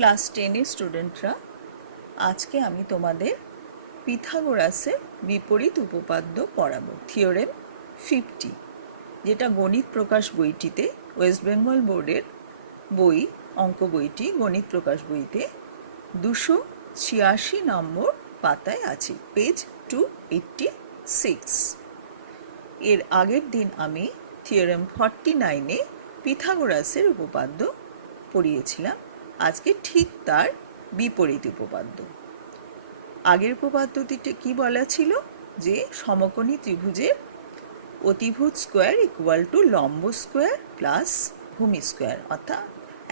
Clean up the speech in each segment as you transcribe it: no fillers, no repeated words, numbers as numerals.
Class 10 স্টুডেন্টরা, আজকে আমি তোমাদের পিথাগোরাসের বিপরীত উপপাদ্য পড়াবো। থিওরেম 50, যেটা গণিত প্রকাশ বইটিতে, ওয়েস্ট বেঙ্গল বোর্ডের বই, অঙ্ক বইটি গণিত প্রকাশ বইতে 286 নম্বর পাতায় আছে, পেজ 286। এর আগের দিন আমি থিওরেম 49-এ পিথাগোরাসের উপপাদ্য পড়িয়েছিলাম। আজকে ঠিক তার বিপরীত উপপাদ্য। আগের উপপাদ্যটিতে কি বলা ছিল যে সমকোণী ত্রিভুজের অতিভুজ স্কোয়ার ইকুয়াল টু লম্ব স্কোয়ার প্লাস ভূমি স্কোয়ার, অর্থাৎ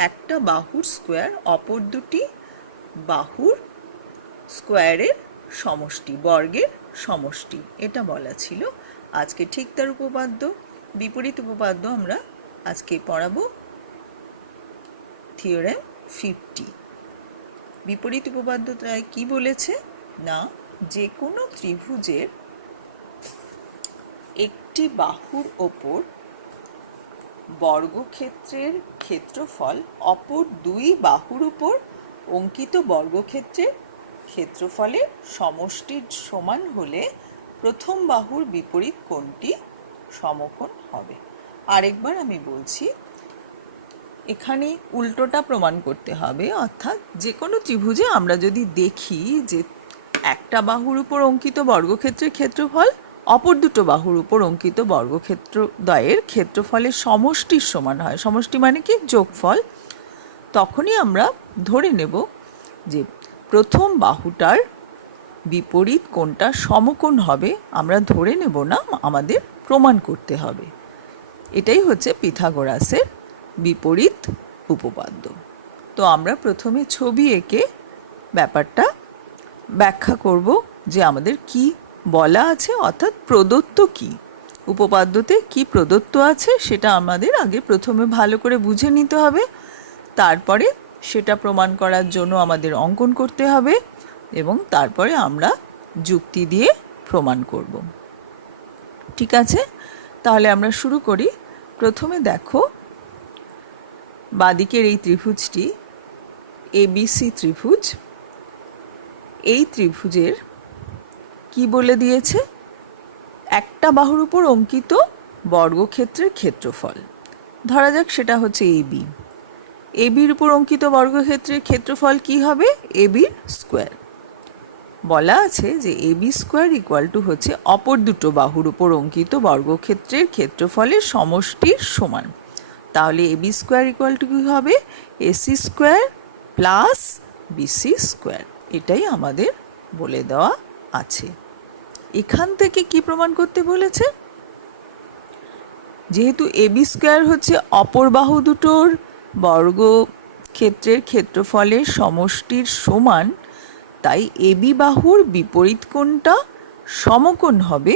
একটা বাহুর স্কোয়ার অপর দুটি বাহুর স্কোয়ারের সমষ্টি, বর্গের সমষ্টি, এটা বলা ছিল। আজকে ঠিক তার উপপাদ্য, বিপরীত উপপাদ্য আমরা আজকে পড়াবো। থিওরেম 50। বিপরীত উপপাদ্যটায় কি বলেছে না, যে কোনো ত্রিভুজের একটি বাহুর ওপর বর্গক্ষেত্রের ক্ষেত্রফল অপর দুই বাহুর উপর অঙ্কিত বর্গক্ষেত্রের ক্ষেত্রফলের সমষ্টির সমান হলে প্রথম বাহুর বিপরীত কোণটি সমকোণ হবে। আরেকবার আমি বলছি, এখানে উল্টোটা প্রমাণ করতে হবে, অর্থাৎ যে কোনো ত্রিভুজে আমরা যদি দেখি যে একটা বাহুর উপর অঙ্কিত বর্গক্ষেত্রের ক্ষেত্রফল অপর দুটো বাহুর উপর অঙ্কিত বর্গক্ষেত্র দ্বয়ের ক্ষেত্রফলের সমষ্টির সমান হয়, সমষ্টি মানে কি যোগফল, তখনই আমরা ধরে নেব যে প্রথম বাহুটার বিপরীত কোণটা সমকোণ হবে। আমরা ধরে নেব না, আমাদের প্রমাণ করতে হবে। এটাই হচ্ছে পিথাগোরাসের বিপরীত উপপাদ্য। তো আমরা প্রথমে ছবি এঁকে ব্যাপারটা ব্যাখ্যা করব যে আমাদের কি বলা আছে, অর্থাৎ প্রদত্ত কি, উপপাদ্যতে কি প্রদত্ত আছে সেটা আমাদের আগে প্রথমে ভালো করে বুঝে নিতে হবে। তারপরে সেটা প্রমাণ করার জন্য আমাদের অঙ্কন করতে হবে এবং তারপরে আমরা যুক্তি দিয়ে প্রমাণ করব। ঠিক আছে, তাহলে আমরা শুরু করি। প্রথমে দেখো, বাদিকের এই ত্রিভুজটি ABC ত্রিভুজ। এই ত্রিভুজের কি বলে দিয়েছে, একটা বাহুর উপর অঙ্কিত বর্গক্ষেত্রের ক্ষেত্রফল, ধরা যাক সেটা হচ্ছে AB। ABর উপর অঙ্কিত বর্গক্ষেত্রের ক্ষেত্রফল কি হবে, ABর স্কোয়ার। বলা আছে যে AB স্কোয়ার ইকুয়াল টু হচ্ছে অপর দুটো বাহুর উপর অঙ্কিত বর্গক্ষেত্রের ক্ষেত্রফলের সমষ্টির সমান। তাহলে AB স্কোয়ার ইকুয়াল টু কি হবে, AC square plus BC square. এটাই আমাদের বলে দেওয়া আছে। এখান থেকে কি প্রমাণ করতে বলেছে, যেহেতু AB স্কোয়ার হচ্ছে অপর বাহু দুটোর বর্গক্ষেত্রের ক্ষেত্রফলের সমষ্টির সমান, তাই AB বাহুর বিপরীত কোণটা সমকোণ হবে,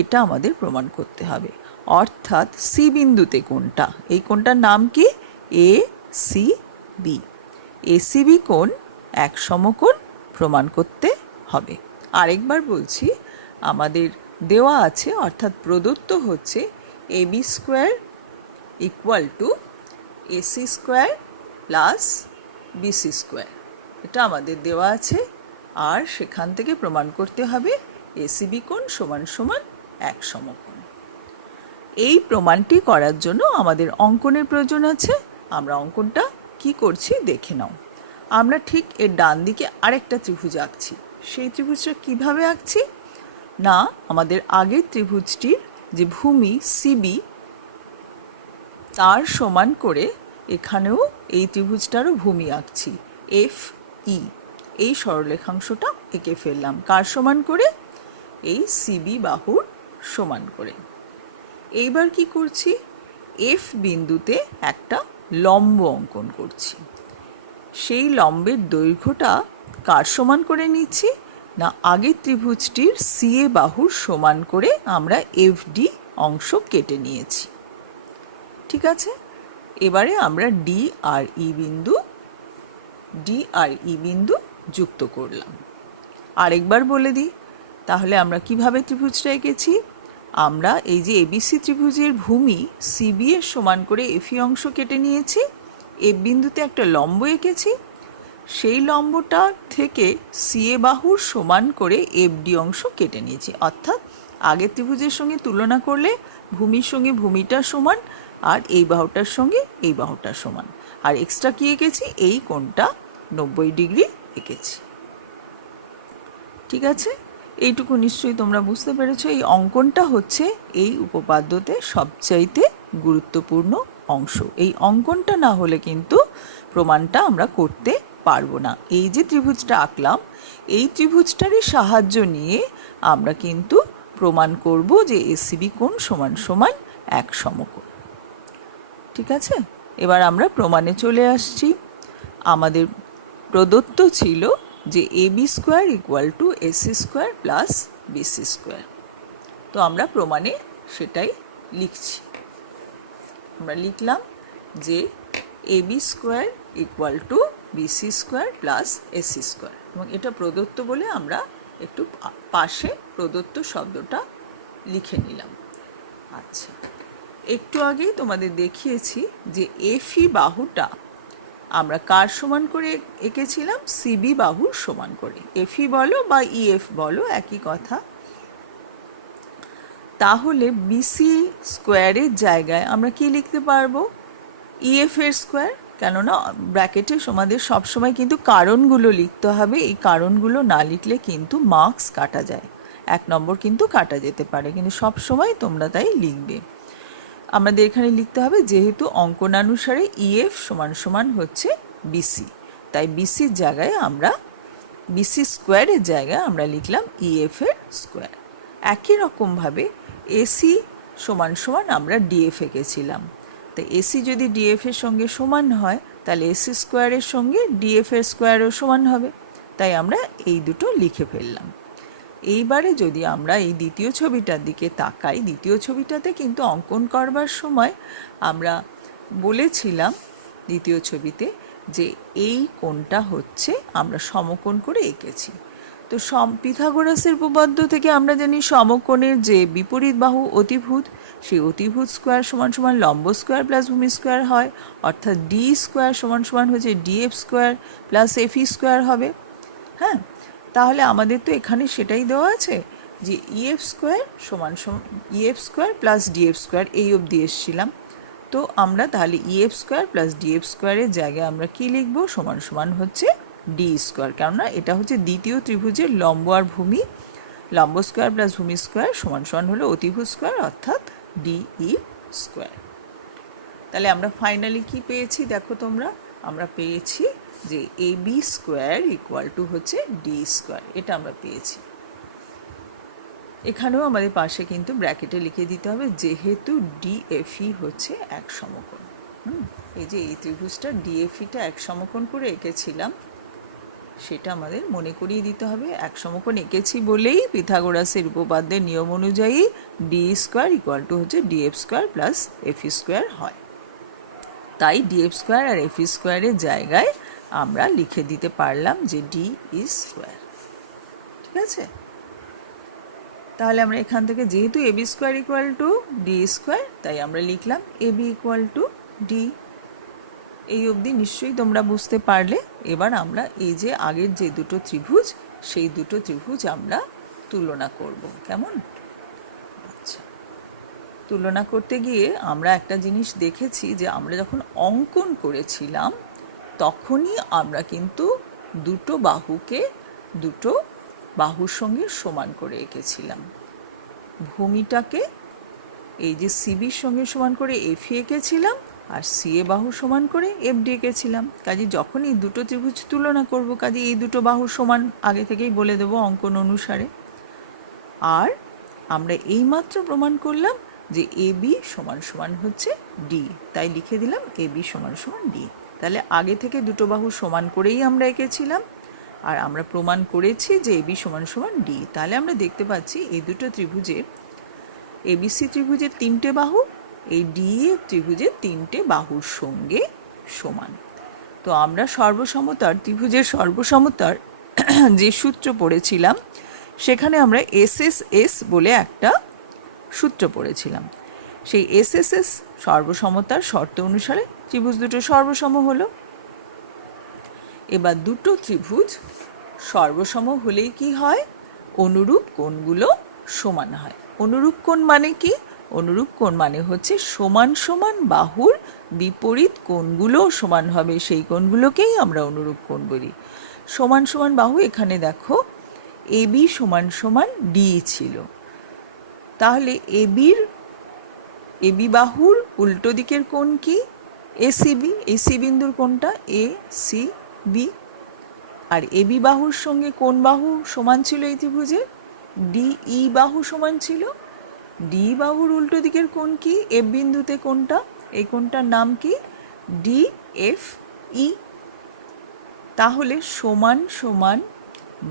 এটা আমাদের প্রমাণ করতে হবে। অর্থাৎ সি বিন্দুতে কোণটা, এই কোণটার নাম কি, ACB। ACB কোণ এক সমকোণ প্রমাণ করতে হবে। আরেকবার বলছি, আমাদের দেওয়া আছে, অর্থাৎ প্রদত্ত হচ্ছে AB square equal two AC square plus BC square, এটা আমাদের দেওয়া আছে। আর সেখান থেকে প্রমাণ করতে হবে ACB কোণ সমান সমান এক সমকোণ। এই প্রমাণটি করার জন্য আমাদের অঙ্কনের প্রয়োজন আছে। আমরা অঙ্কনটা কি করছি দেখে নাও। আমরা ঠিক এর ডান দিকে আরেকটা ত্রিভুজ আঁকছি। সেই ত্রিভুজটা কিভাবে আঁকছি না, আমাদের আগের ত্রিভুজটির যে ভূমি CB তার সমান করে এখানেও এই ত্রিভুজটারও ভূমি আঁকছি, FE। এই সরলরেখাংশটা এঁকে ফেললাম কার সমান করে, এই CB বাহুর সমান করে। এইবার কি করছি, F বিন্দুতে একটা লম্ব অঙ্কন করছি। সেই লম্বের দৈর্ঘ্যটা কার সমান করে নিচ্ছি না, আগের ত্রিভুজটির CA বাহুর সমান করে আমরা FD অংশ কেটে নিয়েছি। ঠিক আছে, এবারে আমরা D আর E বিন্দু যুক্ত করলাম। আরেকবার বলে দিই, তাহলে আমরা কিভাবে ত্রিভুজটা এঁকেছি, আমরা এই যে ABC ত্রিভুজের ভূমি CB এর সমান করে FE অংশ কেটে নিয়েছি, F বিন্দুতে একটা লম্ব এঁকেছি, সেই লম্বটা থেকে সিএ বাহুর সমান করে এফডি অংশ কেটে নিয়েছি। অর্থাৎ আগের ত্রিভুজের সঙ্গে তুলনা করলে ভূমির সঙ্গে ভূমিটা সমান, আর এই বাহুটার সঙ্গে এই বাহুটা সমান। আর এক্সট্রা কি এঁকেছি, এই কোণটা 90 ডিগ্রি এঁকেছি। ঠিক আছে, এইটুকু নিশ্চয়ই তোমরা বুঝতে পেরেছো। এই অঙ্কনটা হচ্ছে এই উপপাদ্যতে সবচাইতে গুরুত্বপূর্ণ অংশ। এই অঙ্কনটা না হলে কিন্তু প্রমাণটা আমরা করতে পারবো না। এই যে ত্রিভুজটা আঁকলাম, এই ত্রিভুজটারই সাহায্য নিয়ে আমরা কিন্তু প্রমাণ করব যে এসিবি কোণ সমান সমান এক সমকোণ। ঠিক আছে, এবার আমরা প্রমাণে চলে আসছি। আমাদের প্রদত্ত ছিল যে AB square equal to AC square plus BC square. তো আমরা প্রমাণে সেটাই লিখছি। আমরা লিখলাম যে AB square equal to BC square plus AC square, এবং এটা প্রদত্ত বলে আমরা একটু পাশে প্রদত্ত শব্দটা লিখে নিলাম। আচ্ছা, একটু আগেই তোমাদের দেখিয়েছি যে এফি বাহুটা আমরা কার সমান করে এঁকেছিলাম, সিবি বাহুর সমান করে। এফি বলো বা ইএফ বলো, একই কথা। তাহলে বিসি স্কোয়ারের জায়গায় আমরা কি লিখতে পারবো, ইএফ এর স্কোয়ার। কেননা ব্র্যাকেটে আমাদের সবসময় কিন্তু কারণগুলো লিখতে হবে। এই কারণগুলো না লিখলে কিন্তু মার্কস কাটা যায়, 1 নম্বর কিন্তু কাটা যেতে পারে, কিন্তু সবসময় তোমরা তাই লিখবে। আমাদের এখানে লিখতে হবে যেহেতু অঙ্কনানুসারে ইএফ সমান সমান হচ্ছে বিসি, তাই বিসির জায়গায় আমরা বিসি স্কোয়ারের জায়গায় আমরা লিখলাম ইএফ এর স্কোয়ার। একই রকমভাবে এসি সমান সমান আমরা ডিএফ এঁকেছিলাম। তাই এসি যদি ডিএফ এর সঙ্গে সমান হয়, তাহলে এসি স্কোয়ারের সঙ্গে ডিএফ এর স্কোয়ারও সমান হবে। তাই আমরা এই দুটো লিখে ফেললাম। এইবারে যদি আমরা এই দ্বিতীয় ছবিটার দিকে তাকাই, দ্বিতীয় ছবিটাতে কিন্তু অঙ্কন করবার সময় আমরা বলেছিলাম দ্বিতীয় ছবিতে যে এই কোণটা হচ্ছে আমরা সমকোণ করে এঁকেছি। তো পিথাগোরাসের উপপাদ্য থেকে আমরা জানি সমকোণের যে বিপরীত বাহু অতিভুজ, সেই অতিভুজ স্কোয়ার সমান সমান লম্ব স্কোয়ার প্লাস ভূমি স্কোয়ার হয়। অর্থাৎ ডি স্কোয়ার সমান সমান হচ্ছে ডিএফ স্কোয়ার প্লাস এফি স্কোয়ার হবে। হ্যাঁ, তাহলে আমাদের তো এখানে সেটাই দেওয়া আছে যে ইএফ স্কোয়ার সমান সমান EF square plus DF square, এই অবধি এসেছিলাম। তো আমরা তাহলে ইএফ স্কোয়ার প্লাস ডিএফ স্কোয়ারের জায়গায় আমরা কি লিখব, সমান সমান হচ্ছে ডি স্কোয়ার। কেননা এটা হচ্ছে দ্বিতীয় ত্রিভুজের লম্ব আর ভূমি। লম্ব স্কোয়ার প্লাস ভূমি স্কোয়ার সমান সমান হলো অতিভুজ স্কোয়ার, অর্থাৎ ডিই স্কোয়ার। তাহলে আমরা ফাইনালি কি পেয়েছি দেখো তোমরা, আমরা পেয়েছি যে এবি স্কোয়ার ইকুয়াল টু হচ্ছে ডি স্কোয়ার, এটা আমরা পেয়েছি। এখানেও আমাদের পাশে কিন্তু ব্র্যাকেটে লিখে দিতে হবে যেহেতু ডিএফই হচ্ছে এক সমকোণ। এই যে এই ত্রিভুজটা ডিএফইটা এক সমকোণ করে এঁকেছিলাম, সেটা আমাদের মনে করিয়ে দিতে হবে। এক সমকোণ এঁকেছি বলেই পিথাগোরাসের উপপাদ্যের নিয়ম অনুযায়ী ডি স্কোয়ার ইকুয়াল টু হচ্ছে ডিএফ স্কোয়ার প্লাস এফি স্কোয়ার হয়। তাই ডিএফ স্কোয়ার আর এফি স্কোয়ারের জায়গায় আমরা লিখে দিতে পারলাম যে ডি ইজ স্কোয়ার। ঠিক আছে, তাহলে আমরা এখান থেকে যেহেতু AB square equal to D square, তাই আমরা লিখলাম এবি ইকুয়াল টু ডি। এই অবধি নিশ্চয়ই তোমরা বুঝতে পারলে। এবার আমরা এই যে আগের যে দুটো ত্রিভুজ, সেই দুটো ত্রিভুজ আমরা তুলনা করব। কেমন? আচ্ছা, তুলনা করতে গিয়ে আমরা একটা জিনিস দেখেছি যে আমরা যখন অঙ্কন করেছিলাম তখনই আমরা কিন্তু দুটো বাহুকে দুটো বাহুর সঙ্গে সমান করে এঁকেছিলাম। ভূমিটাকে এই যে সিবির সঙ্গে সমান করে এফি এঁকেছিলাম, আর সিএ বাহু সমান করে এফডি এঁকেছিলাম। কাজে যখন এই দুটো ত্রিভুজ তুলনা করব, কাজে এই দুটো বাহু সমান আগে থেকেই বলে দেবো অঙ্কন অনুসারে। আর আমরা এইমাত্র প্রমাণ করলাম যে এবি সমান সমান হচ্ছে ডি, তাই লিখে দিলাম এবি সমান সমান ডি। তাহলে আগে থেকে দুটো বাহু সমান করেই আমরা এঁকেছিলাম, আর আমরা প্রমাণ করেছি যে এবি সমান সমান ডি। তাহলে আমরা দেখতে পাচ্ছি এই দুটো ত্রিভুজের, এবিসি ত্রিভুজের 3টে বাহু এই ডি এ ত্রিভুজের 3টে বাহুর সঙ্গে সমান। তো আমরা সর্বসমতার ত্রিভুজের সর্বসমতার যে সূত্র পড়েছিলাম, সেখানে আমরা এসএসএস বলে একটা সূত্র পড়েছিলাম। সেই এসএসএস সর্বসমতার শর্ত অনুসারে ত্রিভুজ দুটো সর্বসম হলো। এবার দুটো ত্রিভুজ সর্বসম হলেই কি হয়, অনুরূপ কোণগুলো সমান হয়। অনুরূপ কোণ মানে কি? অনুরূপ কোণ মানে হচ্ছে সমান সমান বাহুর বিপরীত কোণগুলো সমান হবে, সেই কোণগুলোকেই আমরা অনুরূপ কোণ বলি। সমান সমান বাহু, এখানে দেখো এবি সমান সমান ডি ছিল, তাহলে এবি বাহুর উল্টো দিকের কোণ কি? এসিবি। এসি বিন্দুর কোণটা এসিবি। আর এবি বাহুর সঙ্গে কোন বাহু সমান ছিল এই ত্রিভুজের? ডিই বাহু সমান ছিল। ডি বাহুর উল্টো দিকের কোণ কি? এফ বিন্দুতে কোণটা, এই কোণটার নাম কি? ডিএফই। তাহলে সমান সমান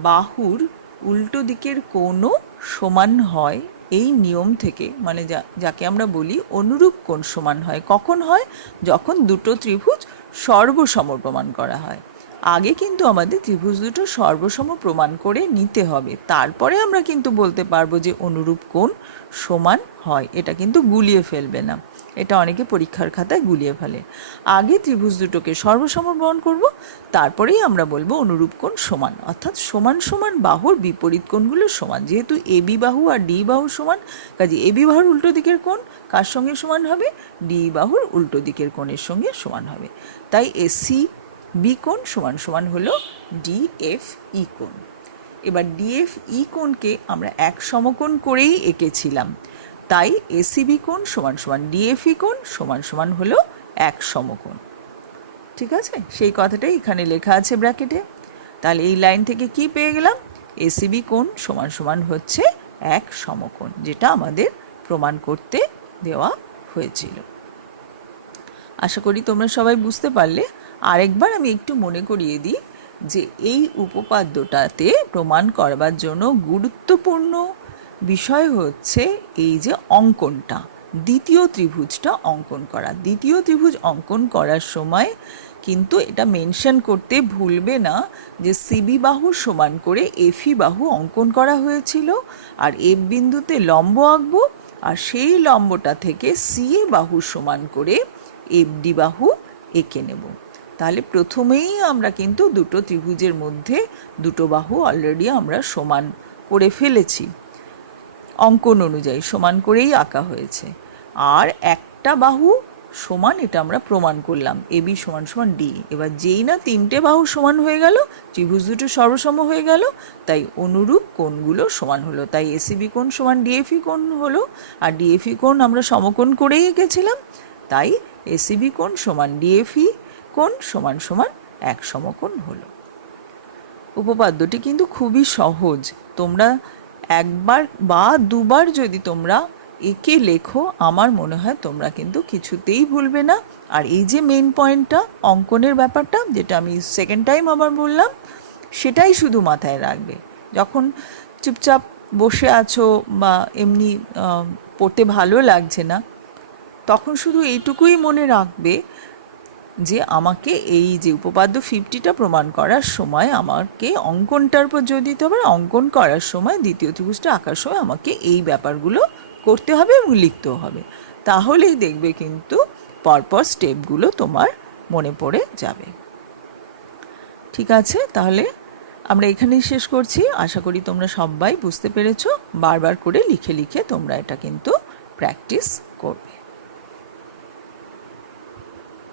বাহুর উল্টো দিকের কোণও সমান হয় এই নিয়ম থেকে, মানে যাকে আমরা বলি অনুরূপ কোণ সমান হয়। কখন হয়? যখন দুটো ত্রিভুজ সর্বসম প্রমাণ করা হয়। আগে কিন্তু আমাদের ত্রিভুজ দুটো সর্বসম প্রমাণ করে নিতে হবে, তারপরে আমরা কিন্তু বলতে পারবো যে অনুরূপ কোণ সমান হয়। এটা কিন্তু গুলিয়ে ফেলবে না, এটা অনেকে পরীক্ষার খাতায় গুলিয়ে ফেলে। আগে ত্রিভুজ দুটোকে সর্বসম প্রমাণ করব, তারপরেই আমরা বলবো অনুরূপ কোণ সমান, অর্থাৎ সমান সমান বাহুর বিপরীত কোণগুলো সমান। যেহেতু এবি বাহু আর ডি বাহু সমান, কাজে এবি বাহুর উল্টো দিকের কোণ কার সঙ্গে সমান হবে? ডি বাহুর উল্টো দিকের কোণের সঙ্গে সমান হবে। তাই এসি বি কোণ সমান সমান হলো ডিএফই কোণ। এবার ডিএফই কোণকে আমরা এক সমকোণ করেই এঁকেছিলাম, তাই এসিবি কোণ সমান সমান ডিএফই কোণ সমান সমান হলো এক সমকোণ। ঠিক আছে, সেই কথাটাই এখানে লেখা আছে ব্র্যাকেটে। তাহলে এই লাইন থেকে কি পেয়ে গেলাম? এসিবি কোণ সমান সমান হচ্ছে এক সমকোণ, যেটা আমাদের প্রমাণ করতে দেওয়া হয়েছিল। আশা করি তোমরা সবাই বুঝতে পারলে। আরেকবার আমি একটু মনে করিয়ে দিই যে এই উপপাদ্যটাতে প্রমাণ করবার জন্য গুরুত্বপূর্ণ বিষয় হচ্ছে এই যে অঙ্কনটা, দ্বিতীয় ত্রিভুজটা অঙ্কন করা। দ্বিতীয় ত্রিভুজ অঙ্কন করার সময় কিন্তু এটা মেনশন করতে ভুলবে না যে সিবি বাহু সমান করে এফি বাহু অঙ্কন করা হয়েছিল, আর এফ বিন্দুতে লম্ব আঁকবো, আর সেই লম্বটা থেকে সিএ বাহু সমান করে এফডি বাহু এঁকে নেব। তাহলে প্রথমেই আমরা কিন্তু দুটো ত্রিভুজের মধ্যে দুটো বাহু অলরেডি আমরা সমান করে ফেলেছি, অঙ্কন অনুযায়ী সমান করেই আঁকা হয়েছে। আর একটা বাহু সমান, এটা আমরা প্রমাণ করলাম, এবি সমান সমান ডি। এবার যেই না তিনটে বাহু সমান হয়ে গেল, ত্রিভুজ দুটো সর্বসম হয়ে গেল, তাই অনুরূপ কোণগুলো সমান হলো। তাই এসিবি কোণ সমান ডিএফই কোণ হলো, আর ডিএফই কোণ আমরা সমকোণ করেই এঁকেছিলাম, তাই এসিবি কোণ সমান ডিএফই কোণ সমান সমান এক সমকোণ হলো। উপপাদ্যটি কিন্তু খুবই সহজ, তোমরা একবার বা দুবার যদি তোমরা একে লেখো, আমার মনে হয় তোমরা কিন্তু কিছুতেই ভুলবে না। আর এই যে মেইন পয়েন্টটা অঙ্কনের ব্যাপারটা, যেটা আমি সেকেন্ড টাইম আবার বললাম, সেটাই শুধু মাথায় রাখবে। যখন চুপচাপ বসে আছো বা এমনি পড়তে ভালো লাগছে না, তখন শুধু এইটুকুই মনে রাখবে যে আমাকে এই যে উপপাদ্য 50টা প্রমাণ করার সময় আমাকে অঙ্কনটার উপর জোর দিতে হবে। অঙ্কন করার সময় দ্বিতীয় ত্রিভুজটা আঁকার সময় আমাকে এই ব্যাপারগুলো করতে হবে এবং লিখতেও হবে, তাহলেই দেখবে কিন্তু পরপর স্টেপগুলো তোমার মনে পড়ে যাবে। ঠিক আছে, তাহলে আমরা এখানেই শেষ করছি। আশা করি তোমরা সবাই বুঝতে পেরেছো। বারবার করে লিখে লিখে তোমরা এটা কিন্তু প্র্যাকটিস করবে।